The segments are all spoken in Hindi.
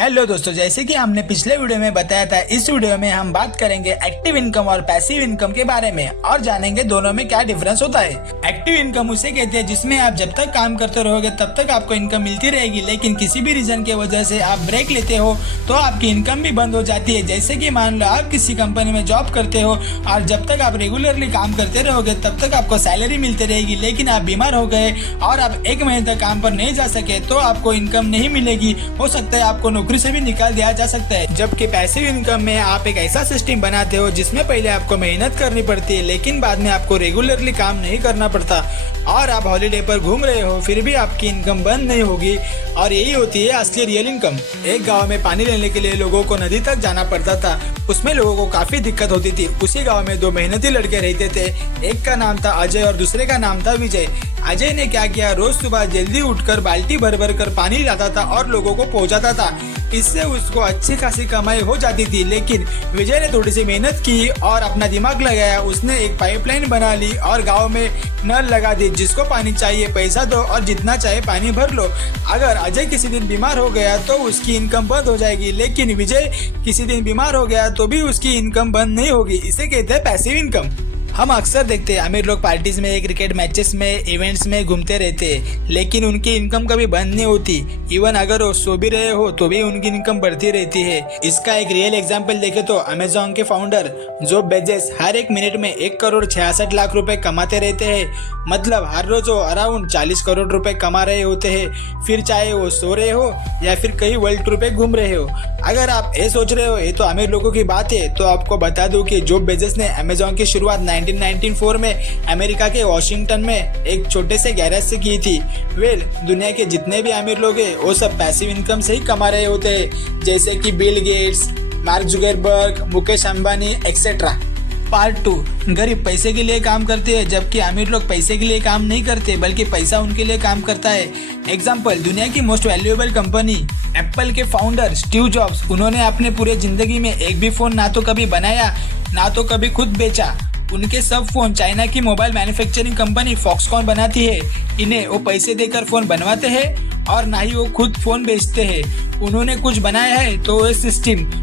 हेलो दोस्तों, जैसे कि हमने पिछले वीडियो में बताया था, इस वीडियो में हम बात करेंगे एक्टिव इनकम और पैसिव इनकम के बारे में और जानेंगे दोनों में क्या डिफरेंस होता है। एक्टिव इनकम उसे कहते हैं जिसमें आप जब तक काम करते रहोगे तब तक आपको इनकम मिलती रहेगी, लेकिन किसी भी रीजन की वजह से आप ब्रेक लेते हो तो आपकी इनकम भी बंद हो जाती है। जैसे कि मान लो आप किसी कंपनी में जॉब करते हो और जब तक आप रेगुलरली काम करते रहोगे तब तक आपको सैलरी मिलती रहेगी, लेकिन आप बीमार हो गए और आप 1 महीने तक काम पर नहीं जा सके तो आपको इनकम नहीं मिलेगी। हो सकता है आपको नौकरी से भी निकाल दिया जा सकता है। जबकि पैसिव इनकम में आप एक ऐसा सिस्टम बनाते हो जिसमें पहले आपको मेहनत करनी पड़ती है, लेकिन बाद में आपको रेगुलरली काम नहीं करना पड़ता और आप हॉलीडे पर घूम रहे हो फिर भी आपकी इनकम बंद नहीं होगी। और यही होती है असली रियल इनकम। एक गांव में पानी लेने के लिए लोगों को नदी तक जाना पड़ता था, उसमें लोगों को काफी दिक्कत होती थी। उसी गांव में 2 मेहनती लड़के रहते थे, एक का नाम था अजय और दूसरे का नाम था विजय। अजय ने क्या किया, रोज सुबह जल्दी उठकर बाल्टी भर भर कर पानी लाता था और लोगों को पहुंचाता था। इससे उसको अच्छी खासी कमाई हो जाती थी। लेकिन विजय ने थोड़ी सी मेहनत की और अपना दिमाग लगाया। उसने एक पाइपलाइन बना ली और गांव में नल लगा दी, जिसको पानी चाहिए पैसा दो और जितना चाहे पानी भर लो। अगर अजय किसी दिन बीमार हो गया तो उसकी इनकम बंद हो जाएगी, लेकिन विजय किसी दिन बीमार हो गया तो भी उसकी इनकम बंद नहीं होगी। इसे कहते हैं पैसिव इनकम। हम अक्सर देखते हैं अमीर लोग पार्टीज में, क्रिकेट मैचेस में, इवेंट्स में घूमते रहते हैं, लेकिन उनकी इनकम कभी बंद नहीं होती। इवन अगर वो सो भी रहे हो तो भी उनकी इनकम बढ़ती रहती है। इसका एक रियल एग्जांपल देखे तो अमेजोन के फाउंडर जेफ बेजोस हर एक मिनट में 1,66,00,000 रुपए कमाते रहते हैं। मतलब हर रोज वो अराउंड 40 करोड़ रुपए कमा रहे होते हैं, फिर चाहे वो सो रहे हो या फिर कहीं वर्ल्ड टूर पे घूम रहे हो। अगर आप ये सोच रहे हो ये तो अमीर लोगों की बात है, तो आपको बता दूं कि जेफ बेजोस ने अमेजोन की शुरुआत 1994 में अमेरिका के वॉशिंगटन में एक छोटे से गैरेज से की थी। दुनिया के जितने भी अमीर लोग हैं वो सब पैसिव इनकम से ही कमा रहे होते हैं, जैसे कि Bill Gates, mark Zuckerberg, Mukesh Ambani etcetera. Part 2, गरीब पैसे के लिए काम करते हैं जबकि अमीर लोग पैसे के लिए काम नहीं करते बल्कि पैसा उनके लिए काम करता है। एग्जाम्पल, दुनिया की मोस्ट वैल्यूएबल कंपनी एप्पल के फाउंडर स्टीव जॉब्स, उन्होंने अपने पूरे जिंदगी में एक भी फोन ना तो कभी बनाया ना तो कभी खुद बेचा। उनके सब फोन चाइना की मोबाइल मैन्युफैक्चरिंग कंपनी फॉक्सकॉन बनाती है। इन्हें वो पैसे देकर फोन बनवाते हैं और ना ही वो खुद फोन बेचते हैं। उन्होंने कुछ बनाया है तो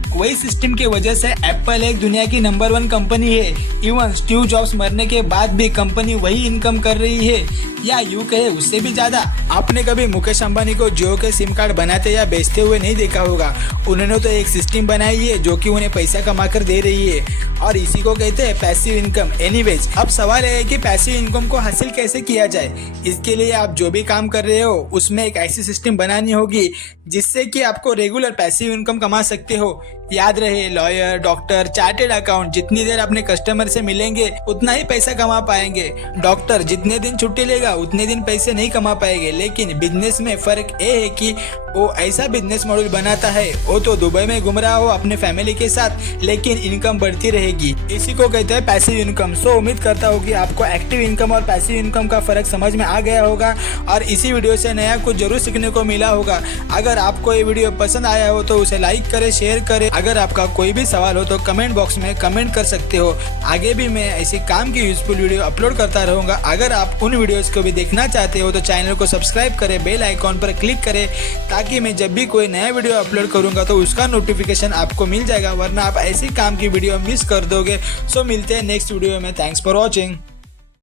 वही सिस्टम की वजह से एप्पल एक दुनिया की नंबर 1 कंपनी है। इवन स्टीव जॉब्स मरने के बाद भी कंपनी वही इनकम कर रही है, या यूं कहे उससे भी ज्यादा। आपने कभी मुकेश अंबानी को जियो के सिम कार्ड बनाते या बेचते हुए नहीं देखा होगा। उन्होंने तो एक सिस्टम बनाई है जो कि उन्हें पैसा कमा कर दे रही है और इसी को कहते हैं पैसिव इनकम। एनीवेज, अब सवाल है कि पैसिव इनकम को हासिल कैसे किया जाए। इसके लिए आप जो भी काम कर रहे हो उसमें एक ऐसी सिस्टम बनानी होगी जिससे कि आपको रेगुलर पैसिव इनकम कमा सकते हो। याद रहे, लॉयर, डॉक्टर, चार्टेड अकाउंट जितनी देर अपने कस्टमर से मिलेंगे उतना ही पैसा कमा पाएंगे। डॉक्टर जितने दिन छुट्टी लेगा उतने दिन पैसे नहीं कमा पाएंगे। लेकिन बिजनेस में फर्क ये है कि वो ऐसा बिजनेस मॉडल बनाता है, वो तो दुबई में घूम रहा हो अपने फैमिली के साथ, लेकिन इनकम बढ़ती रहेगी। इसी को कहते हैं पैसिव इनकम। सो उम्मीद करता हूँ कि आपको एक्टिव इनकम और पैसिव इनकम का फर्क समझ में आ गया होगा और इसी वीडियो से नया कुछ जरूर सीखने को मिला होगा। अगर आपको ये वीडियो पसंद आया हो तो उसे लाइक करें, शेयर करें। अगर आपका कोई भी सवाल हो तो कमेंट बॉक्स में कमेंट कर सकते हो। आगे भी मैं ऐसी काम की यूजफुल वीडियो अपलोड करता रहूंगा। अगर आप उन वीडियोस को भी देखना चाहते हो तो चैनल को सब्सक्राइब करें, बेल आइकॉन पर क्लिक करें ताकि मैं जब भी कोई नया वीडियो अपलोड करूंगा तो उसका नोटिफिकेशन आपको मिल जाएगा, वरना आप ऐसी काम की वीडियो मिस कर दोगे। सो मिलते हैं नेक्स्ट वीडियो में। Thanks for watching.